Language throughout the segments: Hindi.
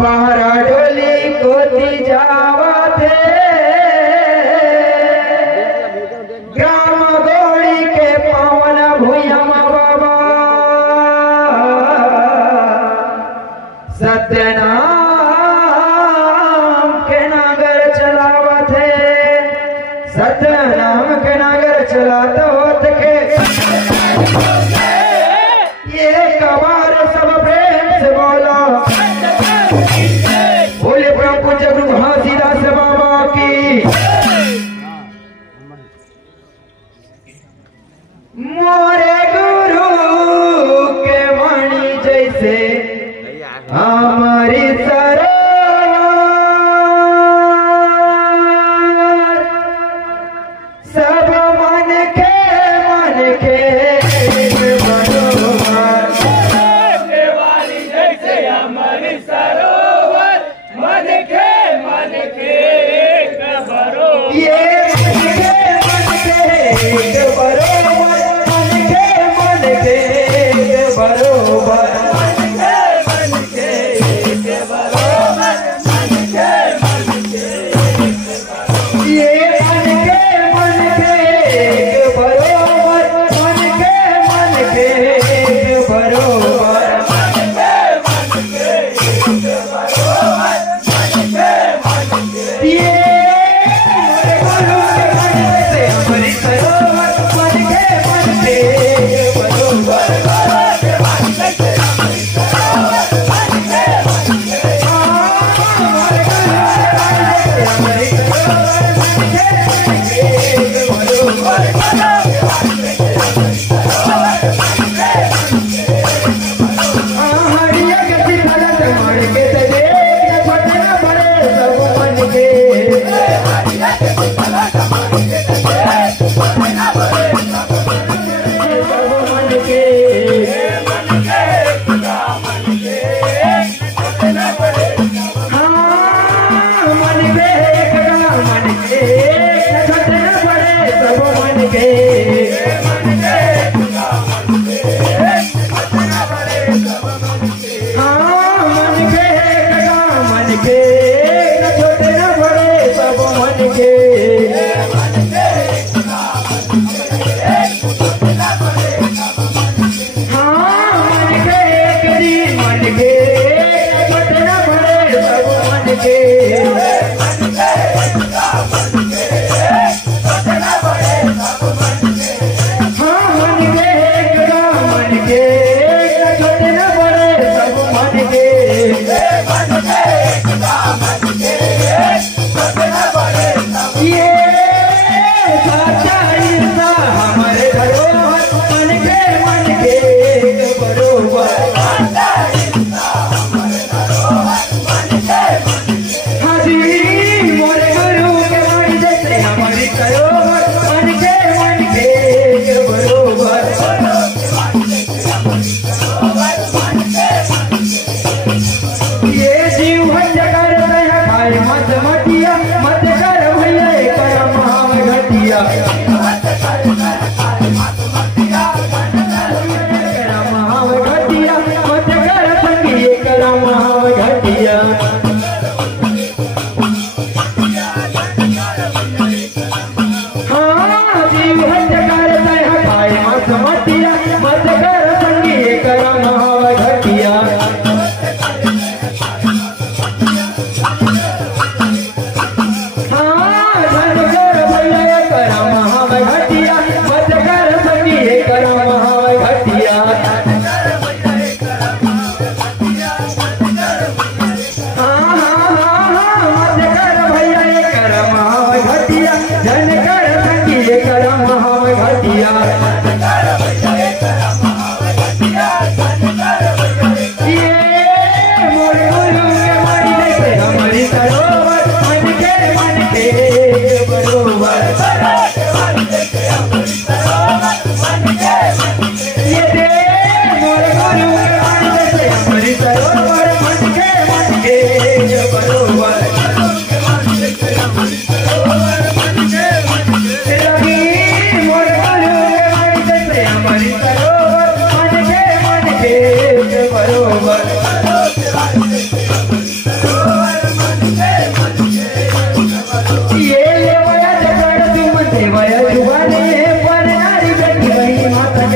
बाहरा डोली कोती जावा थे ग्राम गौड़ी के पावन भूयम बाबा सत्यनाम के नागर चलावा थे सत्यनाम के नागर चलाते होते के ये कबार सब प्रेम से बोला बोले प्रभु जगु घासीदास बाबा की मोरे गुरु के वाणी जैसे हमारी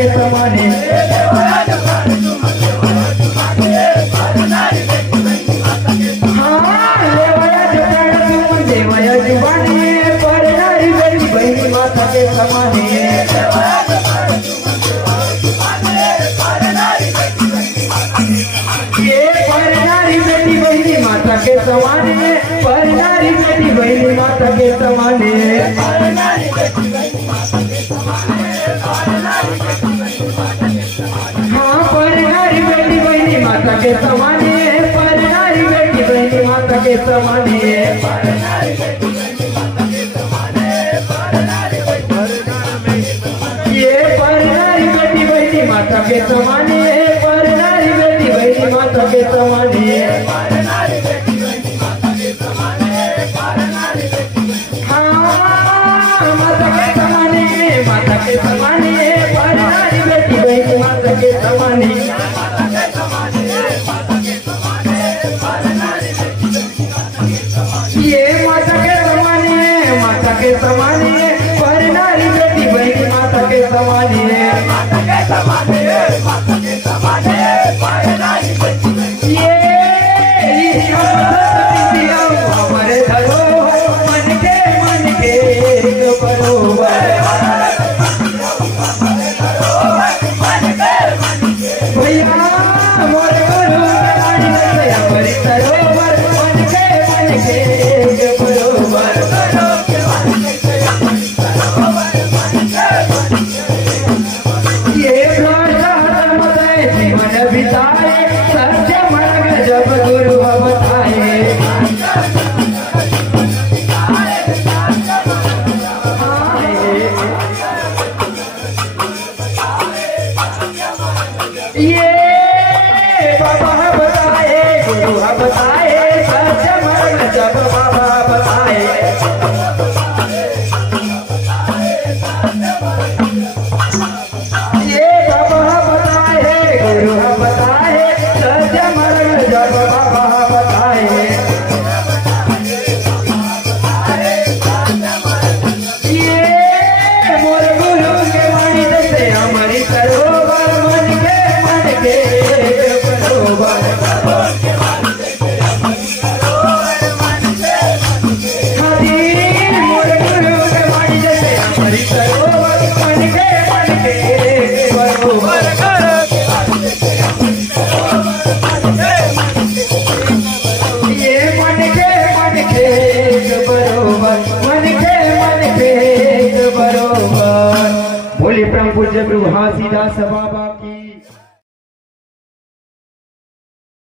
के समाने हाँ लेवया जो प्राण तुम देवया जुबानी पर नारी बेटी बहनी माता के समाने ये पर नारी बेटी बहनी माता के समाने पर नारी बेटी बहनी माता के समाने हाँ पर नारी बेटी बहनी माता के समाने पर नारी बेटी बहनी माता के समाने ये पर नारी बेटी बहनी माता के समाने पर नारी बेटी बहनी माता के समाने हाँ माता के समाने माता के समाने पर नारी बेटी बहनी माता के समाने ये माता के समाने माता के समाने पर नारी बेटी बहनी माता के समाने ये हमारे धरोहर मन के बरोबर भैया मोरे गुरु के वाणी से हमारी धरोहर मन के बरोबर ये भ्रष्टाचार मताए जीवन बिताए सत्य मार्ग जब गुरु बताए ये बाबा बताए गुरु बताए सत्य मार्ग जब बाबा बताए ये बाबा बताए गुरु बताए सत्य मार्ग जब बाबा बताए ये मोर गुरु के वाणी से हमारी सरोवर मन के बरोबर हरी मोर गुरु के वाणी से हमारी सरोवर मन के बरोबर ये मन के बरोबर मन के बरोबर बोले परम पूज्य प्रभु घासीदास बाबा की।